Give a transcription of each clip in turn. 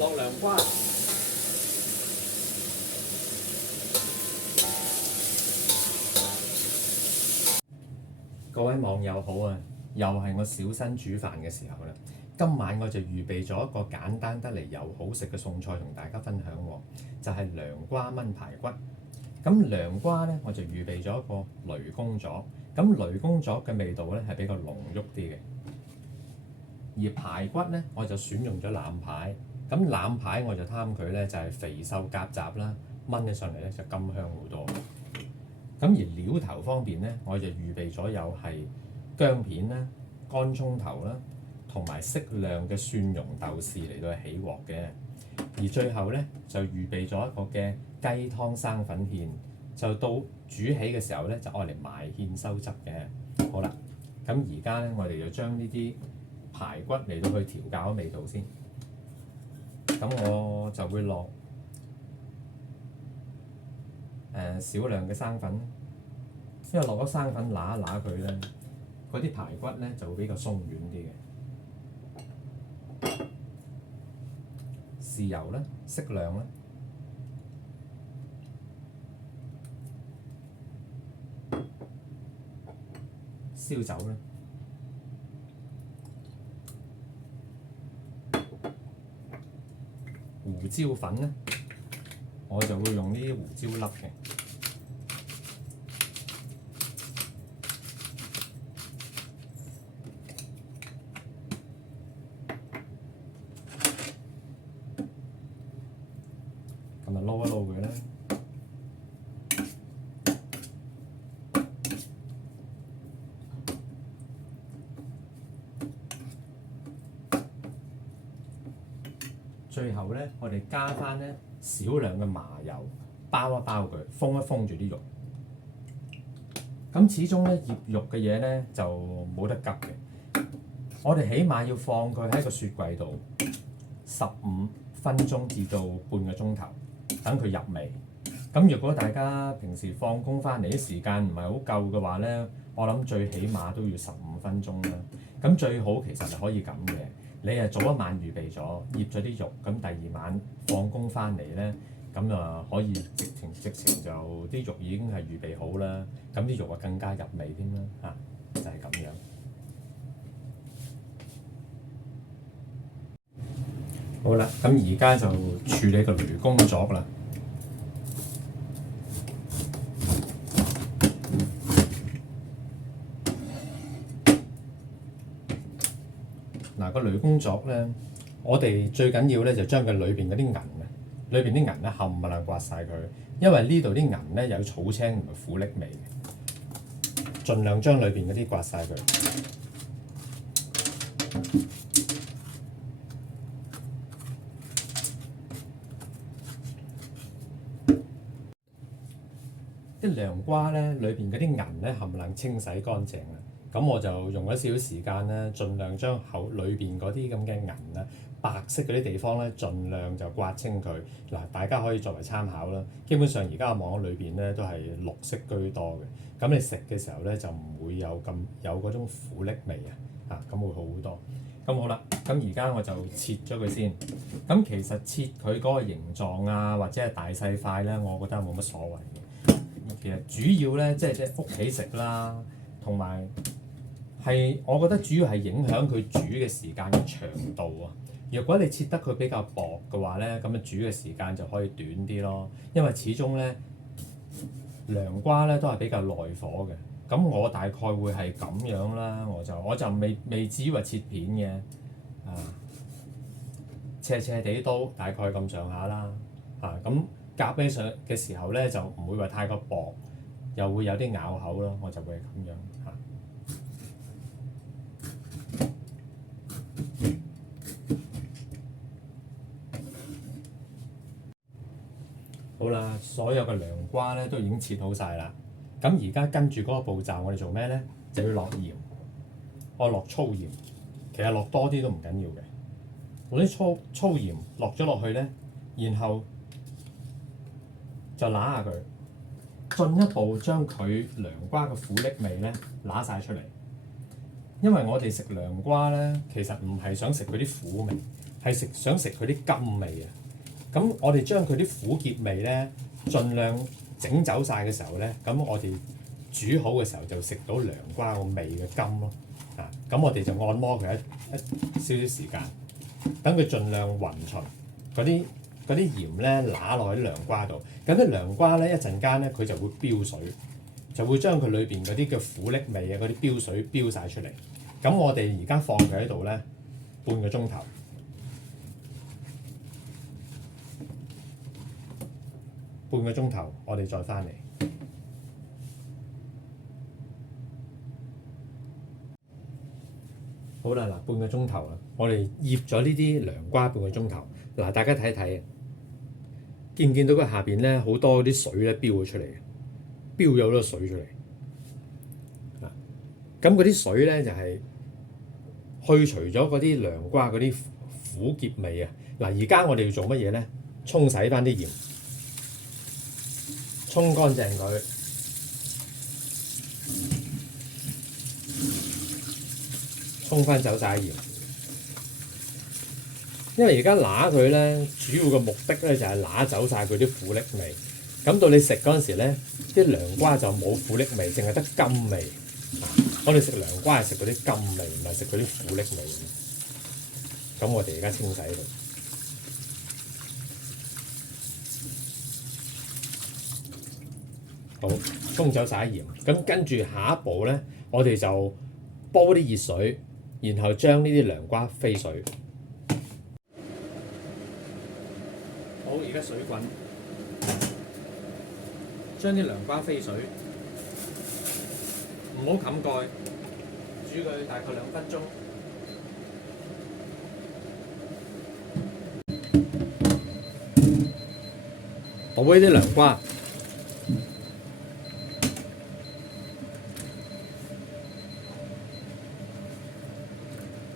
落涼瓜。各位網友好啊！又係我小新煮飯嘅時候啦。今晚我就預備咗一個簡單得嚟又好食嘅餸菜同大家分享喎，就係涼瓜炆排骨。咁涼瓜呢，我就預備咗一個雷公咗。咁雷公咗嘅味道呢係比較濃郁啲嘅。而排骨呢，我就選用咗腩排。咁腩排我就貪佢呢就係肥瘦夾雜啦，炆起上嚟呢就甘香好多。咁而料頭方面呢，我就預備咗有係薑片啦、乾葱頭啦，同埋適量嘅蒜蓉豆豉嚟到起鑊嘅。而最後呢，就預備咗一個嘅雞湯生粉芡，就到煮起嘅時候呢，就愛嚟埋芡收汁嘅。好啦，咁而家呢，我哋就將呢啲排骨嚟到去調校味道先。咁我就會落少量嘅生粉，因為落咗生粉揦一揦佢咧，嗰啲排骨咧就會比較鬆軟啲嘅。豉油咧適量啦，燒酒咧，胡椒粉咧，我就會用呢啲胡椒粒嘅。咁就撈一撈佢啦。最後咧，我哋加翻咧少量嘅麻油，包一包佢，封一封住啲肉。咁始終咧醃肉嘅嘢咧就冇得急嘅，我哋起碼要放佢喺個雪櫃度15分鐘至到半個鐘頭，等佢入味。咁如果大家平時放工翻嚟啲時間唔係好夠嘅話咧，我諗最起碼都要15分鐘啦。咁最好其實係可以咁嘅，你係早一晚預備咗醃咗啲肉，咁第二晚放工翻嚟咧，咁啊可以直情就啲肉已經係預備好啦，咁啲肉啊更加入味添啦嚇，就係咁樣。好啦，咁而家就處理個雷公咗啦。嗱，個雷公作咧，我哋最緊要咧就將佢裏邊嗰啲銀啊，裏邊啲銀咧冚唪唥刮晒佢，因為呢度啲銀咧有草青同埋苦櫪味嘅，盡量將裏邊嗰啲刮晒佢。啲涼瓜咧裏邊嗰啲銀咧冚唪唥清洗乾淨啦。咁我就用咗少少時間咧，盡量將裏邊嗰啲咁嘅銀啊、白色嗰啲地方咧，盡量就刮清佢。嗱，大家可以作為參考啦。基本上而家我望喺裏邊咧都係綠色居多嘅。咁你食嘅時候咧就唔會有嗰種苦櫪味啊，咁會好好多。咁好啦，咁而家我就切咗佢先。咁其實切佢嗰個形狀啊，或者係大細塊咧，我覺得冇乜所謂嘅。其實主要咧即係屋企食啦，同埋係我覺得主要係影響佢煮嘅時間嘅長度啊。若果你切得佢比較薄嘅話咧，咁啊煮嘅時間就可以短啲咯。因為始終咧涼瓜咧都係比較耐火嘅。咁我大概會係咁樣啦，我就未至於話切片嘅，斜斜地刀大概咁上下啦，咁夾起上嘅時候咧就唔會話太過薄，又會有啲咬口咯，我就會係咁樣嚇。好啦，所有嘅涼瓜咧都已經切好晒啦。咁而家跟住嗰個步驟，我哋做咩咧？就要落鹽，我落粗鹽，其實落多啲都唔緊要嘅。攞啲粗鹽落咗落去咧，然後就揦下佢，進一步將佢涼瓜嘅苦櫪味咧揦晒出嚟。因為我哋食涼瓜咧，其實唔係想食佢啲苦味，係想食佢啲甘味啊。咁我哋將佢啲苦澀味咧，盡量整走晒嘅時候咧，咁我哋煮好嘅時候就食到涼瓜個味嘅甘咯。咁我哋就按摩佢一少少時間，等佢盡量勻勻嗰啲鹽咧揦落喺啲涼瓜度。咁啲涼瓜咧一陣間咧佢就會飆水，就會將佢裏邊嗰啲嘅苦澀味啊嗰啲飆水飆晒出嚟。咁我哋而家放佢喺度咧半個鐘頭。半個鐘頭，我哋再翻嚟。好啦，嗱，半個鐘頭啦，我哋醃咗呢啲涼瓜半個鐘頭。嗱，大家睇一睇，見唔見到佢下邊咧好多啲水咧飆咗出嚟，飆咗好多水出嚟。咁嗰啲水咧就係去除咗嗰啲涼瓜嗰啲苦澀味啊。嗱，而家我哋要做乜嘢咧？沖洗翻啲鹽。沖乾淨佢，沖翻走晒鹽。因為而家揦佢咧，主要嘅目的咧就係揦走晒佢啲苦澀味。咁到你食嗰陣時咧，啲涼瓜就冇苦澀味，淨係得甘味。我哋食涼瓜係食嗰啲甘味，唔係食嗰啲苦澀味。咁我哋而家清洗佢。好，沖走晒鹽，咁跟住下一步咧，我哋就煲啲熱水，然後將呢啲涼瓜飛水。好，而家水滾，將啲涼瓜飛水，唔好冚蓋，煮佢大概2分鐘。倒呢啲涼瓜。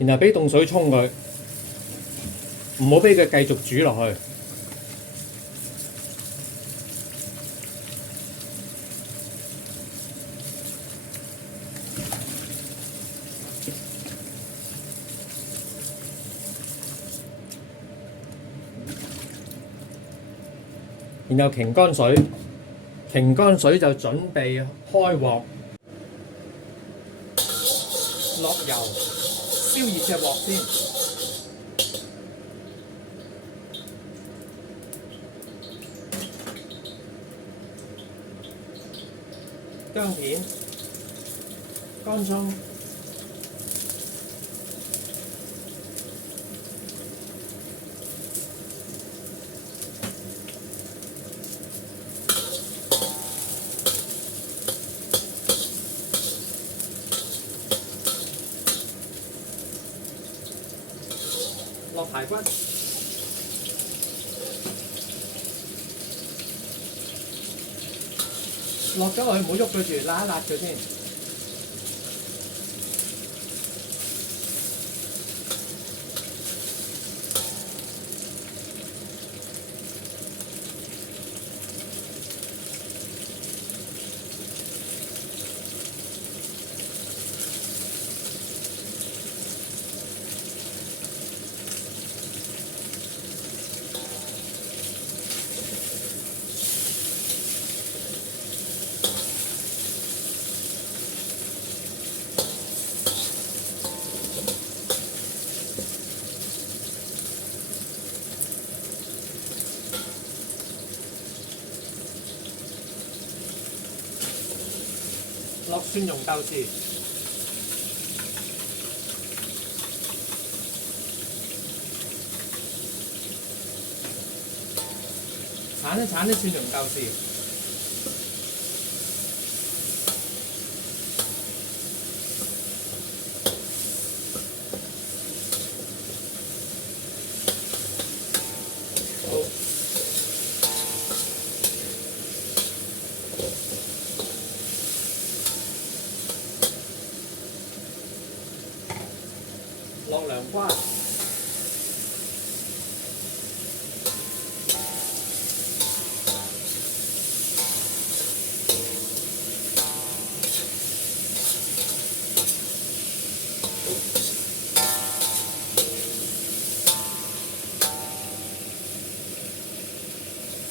然後俾凍水沖佢，唔好俾佢繼續煮落去。然後擎乾水，擎乾水就準備開鑊，落油。燒熱隻鑊先，薑片、乾葱、落排骨，落咗落去唔好喐佢住，辣一辣佢先。落蒜蓉豆豉，鏟一鏟啲蒜蓉豆豉，好。落涼瓜，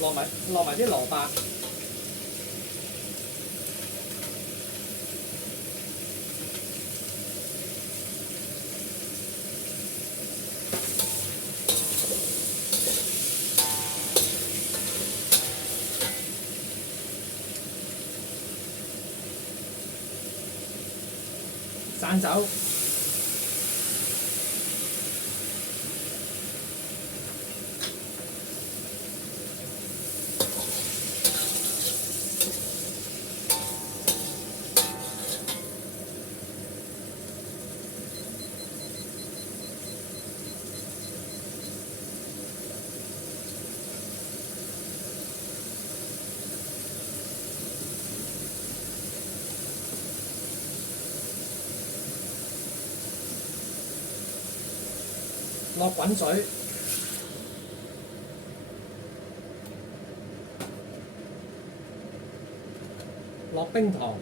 落埋啲蘿蔔，散酒。落滾水，落冰糖，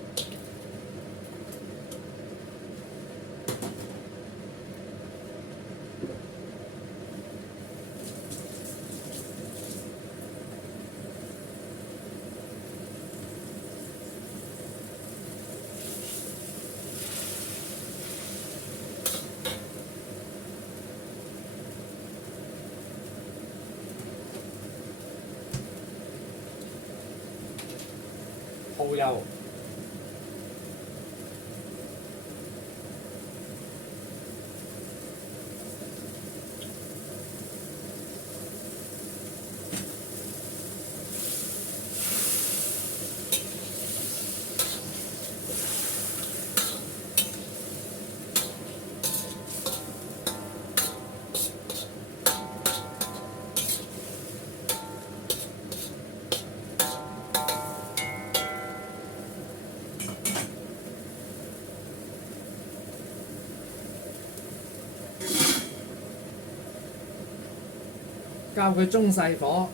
蠔油。教佢中細火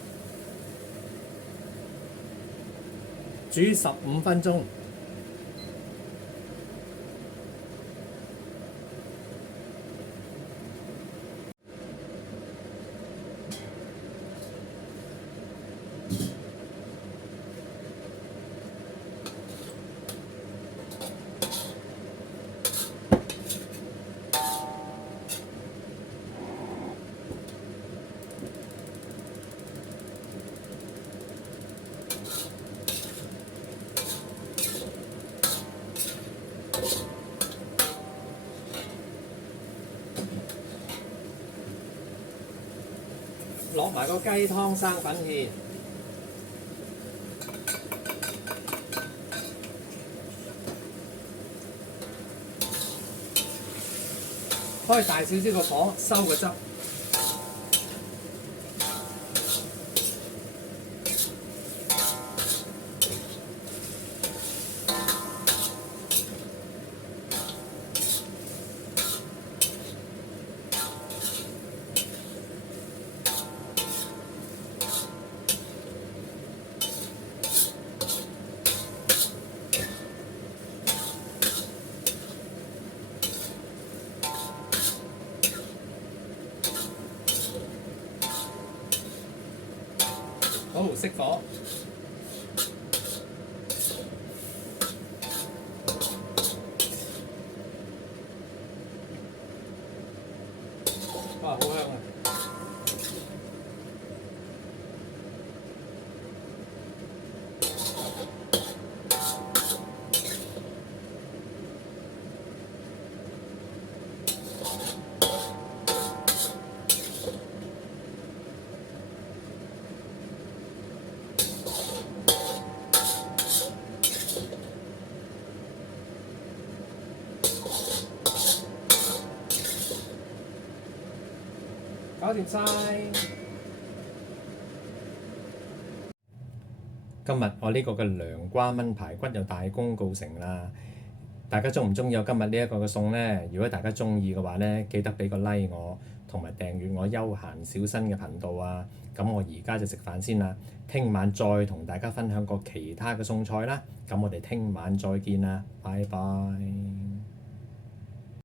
煮15分鐘。落埋個雞湯生粉芡，開大少少個火，收個汁。好，熄火。哇，好香啊！搞掂晒。今日我呢個嘅涼瓜炆排骨又大功告成啦！大家中唔中意我今日呢一個嘅餸呢？如果大家中意嘅話呢，記得俾個 like 我，同埋訂閱我休閒小新嘅頻道啊！咁我而家就食飯先啦，聽晚再同大家分享個其他嘅餸菜啦！咁我哋聽晚再見啦，拜拜。